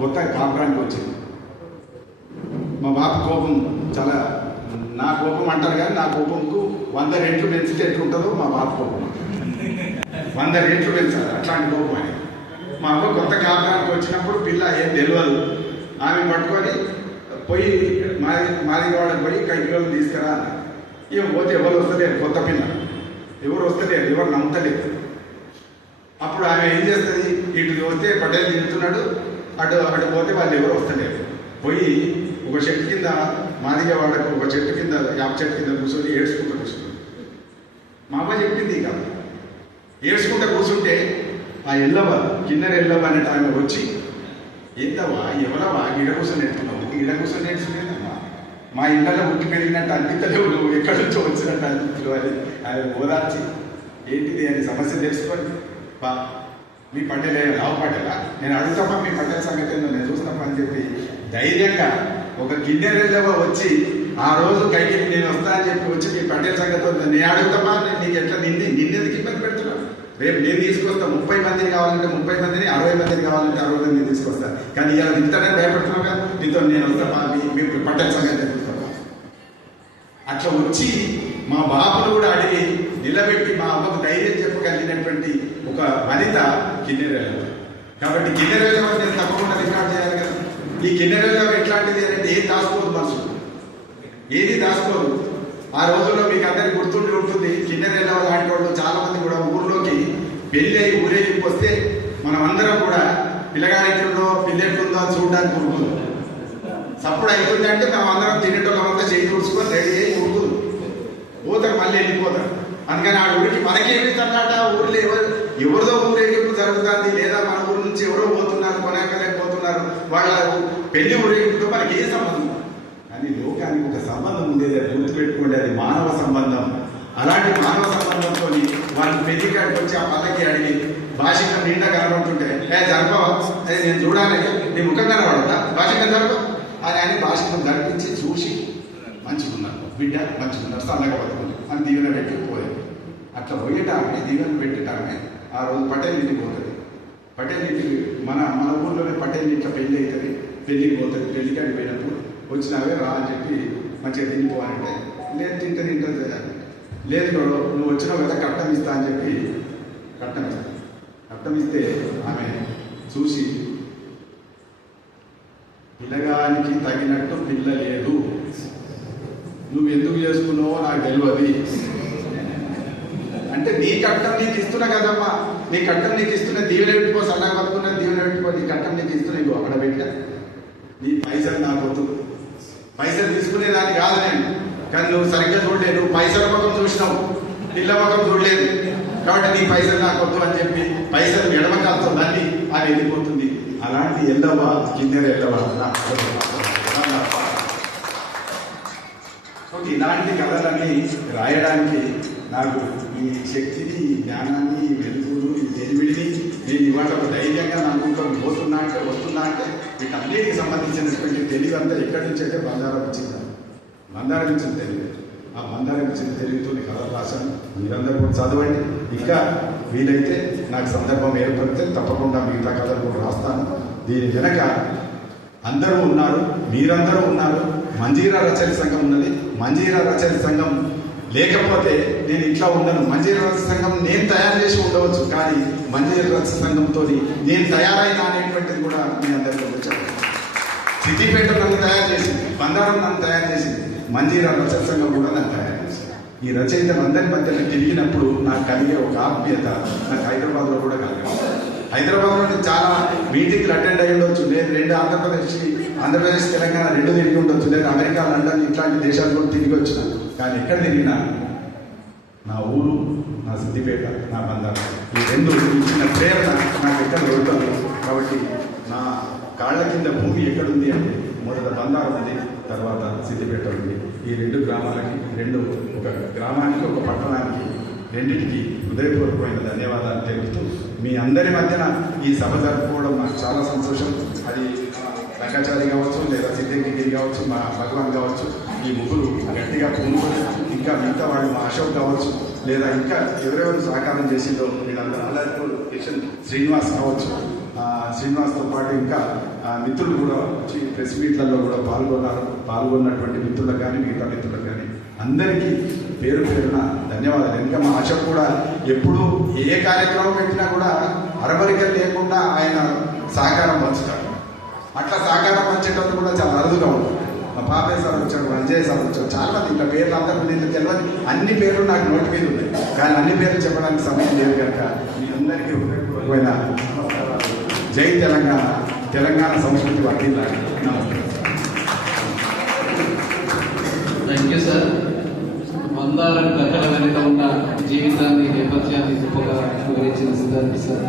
కొత్త కాపురానికి వచ్చింది. మా బాబు కోపం చాలా నా కోపం అంటారు కానీ నా కోపంకు వంద రెట్లు పెంచితే ఎట్లుంటుందో మా బాబు కోపం. వంద రెట్లు పెంచాలి అట్లాంటి కోపం అని మా అమ్మ కొత్త కాపురానికి వచ్చినప్పుడు పిల్ల ఏం తెలియదు ఆమె పట్టుకొని పోయి మాది మాది పోయి కైకిలోకి తీసుకురా అన్న. పోతే ఎవరు వస్తలేరు కొత్త పిల్ల. ఎవరు వస్తలేరు ఎవరు నమ్మతలేరు. అప్పుడు ఆమె ఏం చేస్తుంది? ఇటు వస్తే పటేల్ తిరుగుతున్నాడు అటు అటు పోతే వాళ్ళు ఎవరు వస్తలేరు. పోయి ఒక చెట్టు కింద మాదిగ వాళ్ళకు ఒక చెట్టు కింద యాప చెట్టు కింద కూర్చొని ఏడ్చుకుంటూ కూర్చుంది మా అమ్మ చెప్పింది ఇక. ఏడ్చుకుంటూ కూర్చుంటే ఆ ఎల్లవ కిన్నెర ఎల్లవ అనే ఆమె వచ్చి ఏందవా ఎవరవా ఈడ కూర్చొని నేర్చుకున్నావు ఈడ కూర్చొని నేర్చుకునేదమ్మా మా ఇళ్ళలో ఉట్టి పెరిగినట్టు అనిపించలేవు ఎక్కడి నుంచో వచ్చినట్టు అనిపించలేవు అని ఆయన ఓదార్చి ఏంటిది అని సమస్య తెలుసుకోండి. బా మీ పంటలే రావు పటేలా నేను అడుగుతామా మీ పంటల సంగతి ఏందో? నేను చూస్తామా అని చెప్పి ధైర్యంగా ఒక గిన్నెరెల్లవ వచ్చి ఆ రోజు కైకి నేను వస్తానని చెప్పి వచ్చి మీ పటేల సంగతి నేను అడుగుతామా? నీకు ఎట్లా నిన్ను నిన్నెందుకు ఇబ్బంది పెడుతున్నావు? రేపు నేను తీసుకొస్తా. ముప్పై మందిని కావాలంటే ముప్పై మందిని అరవై మందిని కావాలంటే అరవై మందిని తీసుకొస్తా. కానీ ఇలా ఇంతనే భయపడుతున్నావు కదా? నీతో నేను వస్తామా? మీ- సంగతి అట్లా వచ్చి మా బాబును కూడా అడిగి నిలబెట్టి మా అమ్మకు ధైర్యం చెప్పగలిగిన వనిత కాబట్టి కిన్నెరెల్ల నేను తప్పకుండా రికార్డ్ చేయాలి కదా. ఈ కిన్నెరెల్ల ఎట్లాంటిది అంటే ఏది దాచుకోదు మనసు ఏది దాచుకోదు ఆ రోజుల్లో మీకు అందరికి గుర్తుండి ఉంటుంది కిన్నెరెల్ల లాంటి వాళ్ళు చాలా మంది కూడా ఊర్లోకి పెళ్ళి అయి ఊరేగింపు వస్తే మనం అందరం కూడా పిల్లగాడెట్లుందో పిల్లెట్లుందో అని చూడడానికి ఉంటుంది సప్పుడు అయితుంది అంటే మేము అందరం తినేటోళ్ళం అంతా చేయి తుడుచుకొని రెడీ అయ్యి ఉడుకుదు పోతారు మళ్ళీ వెళ్ళిపోతారు. అందుకని ఆ ఊరికి మనకి ఏమి తన్నాట ఊర్లో ఎవరు ఎవరిదో ఊరేగింపు జరుగుతుంది. లేదా మన ఊరు నుంచి ఎవరో పోతున్నారు కొనకలేకపోతున్నారు వాళ్ళ పెళ్ళి ఊరేగింపుతో మనకి ఏ సంబంధం కానీ లోకానికి ఒక సంబంధం ఉండేది అది గుర్తుపెట్టుకోండి అది మానవ సంబంధం. అలాంటి మానవ సంబంధంతో వాళ్ళు పెళ్ళి కాడికి వచ్చి ఆ పల్లకి అడిగి భాషికం నిండా కనబడుతుంటే ఏ జరపవా అదే నేను చూడాలి. నీ ముఖం కనబడతా భాషికం జరప అని ఆయన భాషికం జరిపించి చూసి మంచిగున్నారు. బిడ్డ మంచిగున్నారు. సన్నగా బతుకుంది. అని దీవెన పెట్టి అట్లా పోయేటామే దీవెన పెట్టేటామే. ఆ రోజు పటేల్ ఇంటికి పోతుంది. పటేల్ ఇంటికి మన మన ఊర్లోనే పటేల్ ఇంట్లో పెళ్ళి అవుతుంది పెళ్ళికి పోతుంది. పెళ్ళికి అని పోయినప్పుడు వచ్చినావే రా అని చెప్పి మంచిగా తినిపోవాలంటే లేదు తింటే తింటుంది లేదు చూడు, నువ్వు వచ్చినావు కదా కట్టం ఇస్తా అని చెప్పి కట్టం ఇస్తా. కట్టం ఇస్తే ఆమె చూసి పిల్లగానికి తగినట్టు పిల్ల లేదు. నువ్వు ఎందుకు చేసుకున్నావో నాకు తెలియదు అంటే నీ కట్టం నీకు ఇస్తున్నా కదమ్మా. నీ కట్టం నీకు ఇస్తున్న దీవెన పెట్టుకో సన్నగా పట్టుకున్న దీవెన పెట్టుకో నీ కట్టం నీకు ఇస్తున్నా ఇగో అక్కడ పెట్టా. నీ పైసలు నాకు వద్దు. పైసలు తీసుకునేదాన్ని కాదు నేను. కానీ నువ్వు సరిగ్గా చూడలేదు. పైసల ముఖం చూసినావు. పిల్ల ముఖం చూడలేదు. కాబట్టి నీ పైసలు నాకు వద్దు అని చెప్పి పైసలు ఎడమకాలతో మళ్ళీ అది వెళ్ళిపోతుంది అలాంటి ఎల్లవా కిందర ఎల్లవా ఓకే, ఇలాంటి కథలన్నీ రాయడానికి నాకు ఈ శక్తిని ఈ జ్ఞానాన్ని ఈ వెలుగులు ఈ తెలివిడిని నేను ఇవాళ ఒక ధైర్యంగా నా ఇంట్లో పోతున్నా అంటే వస్తున్నా అంటే వీటన్నిటికి సంబంధించినటువంటి తెలివి అంతా ఎక్కడి నుంచి అంటే బంగారం ఇచ్చింది బంగారం ఇచ్చిన తెలివి. ఆ బంగారం ఇచ్చిన తెలివితో నేను కథలు రాశాను. మీరందరూ కూడా చదవండి. ఇంకా వీలైతే నాకు సందర్భం ఏర్పడితే తప్పకుండా మిగతా కథలు కూడా రాస్తాను. దీని వెనక అందరూ ఉన్నారు మీరందరూ ఉన్నారు. మంజీరా రచన సంఘం ఉన్నది. మంజీరా రచన సంఘం లేకపోతే నేను ఇట్లా ఉండను. మంజీరా రచన సంఘం నేను తయారు చేసి ఉండవచ్చు కానీ మంజీర రచన సంఘంతో నేను తయారైన అనేటువంటిది కూడా మీ అందరికీ వచ్చాను సిద్దిపేట నన్ను తయారు చేసింది బంగారం నన్ను తయారు చేసింది మంజీరా రచన సంఘం కూడా నన్ను తయారు చేసింది. ఈ రచయితలు అందరి మధ్యలో తిరిగినప్పుడు నాకు కలిగే ఒక ఆత్మీయత నాకు హైదరాబాద్లో కూడా కలిగింది. హైదరాబాద్లో నేను చాలా మీటింగ్లు అటెండ్ అయ్యి ఉండొచ్చు నేను రెండు ఆంధ్రప్రదేశ్ ఆంధ్రప్రదేశ్ తెలంగాణ రెండు తిరిగి ఉండొచ్చు నేను అమెరికా లండన్ ఇట్లాంటి దేశాలు కూడా తిరిగి వచ్చిన కానీ ఎక్కడ తిరిగినా నా ఊరు నా సిద్దిపేట నా బంధాలు ఈ రెండు ఇచ్చిన ప్రేరణ నాకు ఎక్కడ దొరుకుతాను కాబట్టి నా కాళ్ళ కింద భూమి ఎక్కడుంది అంటే మొదట బంధారం ఉంది తర్వాత సిద్దిపేట ఉంది. ఈ రెండు గ్రామాలకి రెండు ఒక గ్రామానికి ఒక పట్టణానికి రెండింటికి హృదయపూర్వకమైన ధన్యవాదాలు తెలుపుతూ మీ అందరి మధ్యన ఈ సభ జరుపుకోవడం నాకు చాలా సంతోషం. అది రంగాచారి కావచ్చు లేదా సిద్ధిగిరి కావచ్చు మా భగవాన్ కావచ్చు ఈ ముగ్గురు గట్టిగా పూనుకొని ఇంకా మిగతా వాళ్ళు మా అశోక్ కావచ్చు లేదా ఇంకా ఎవరెవరు సహకారం చేసిందో వీళ్ళందరూ అల్లాపూర్ కిషన్ శ్రీనివాస్ కావచ్చు శ్రీనివాస్తో పాటు ఇంకా మిత్రులు కూడా వచ్చి ప్రెస్ మీట్లలో కూడా పాల్గొన్నారు. పాల్గొన్నటువంటి మిత్రులకు కానీ మిగతా మిత్రులకు కానీ అందరికీ పేరు పేరున ధన్యవాదాలు. ఇంకా మా అశోక్ కూడా ఎప్పుడు ఏ కార్యక్రమం పెట్టినా కూడా అరవరిక లేకుండా ఆయన సహకారం పంచుతాడు. అట్లా సహకారం వచ్చేటప్పుడు కూడా చాలా అరుదుగా ఉంటుంది మా పాపయ్య సార్ వచ్చాడు అంజయ్ సార్ వచ్చాడు చాలా మంది ఇంకా పేర్లు అందరూ నేను తెలియదు అన్ని పేర్లు నాకు నోటి మీద ఉన్నాయి. కానీ అన్ని పేర్లు చెప్పడానికి సమయం లేదు కనుక మీ అందరికీ హృదయపూర్వకమైన జై తెలంగాణ తెలంగాణ సంస్కృతి వర్తిల్లాలి నమస్తే. థ్యాంక్ యూ సార్ మందార కథల వెనుక ఉన్న జీవితాన్ని నేపథ్యాన్ని గొప్పగా వివరించిన సిద్ధార్థి సార్.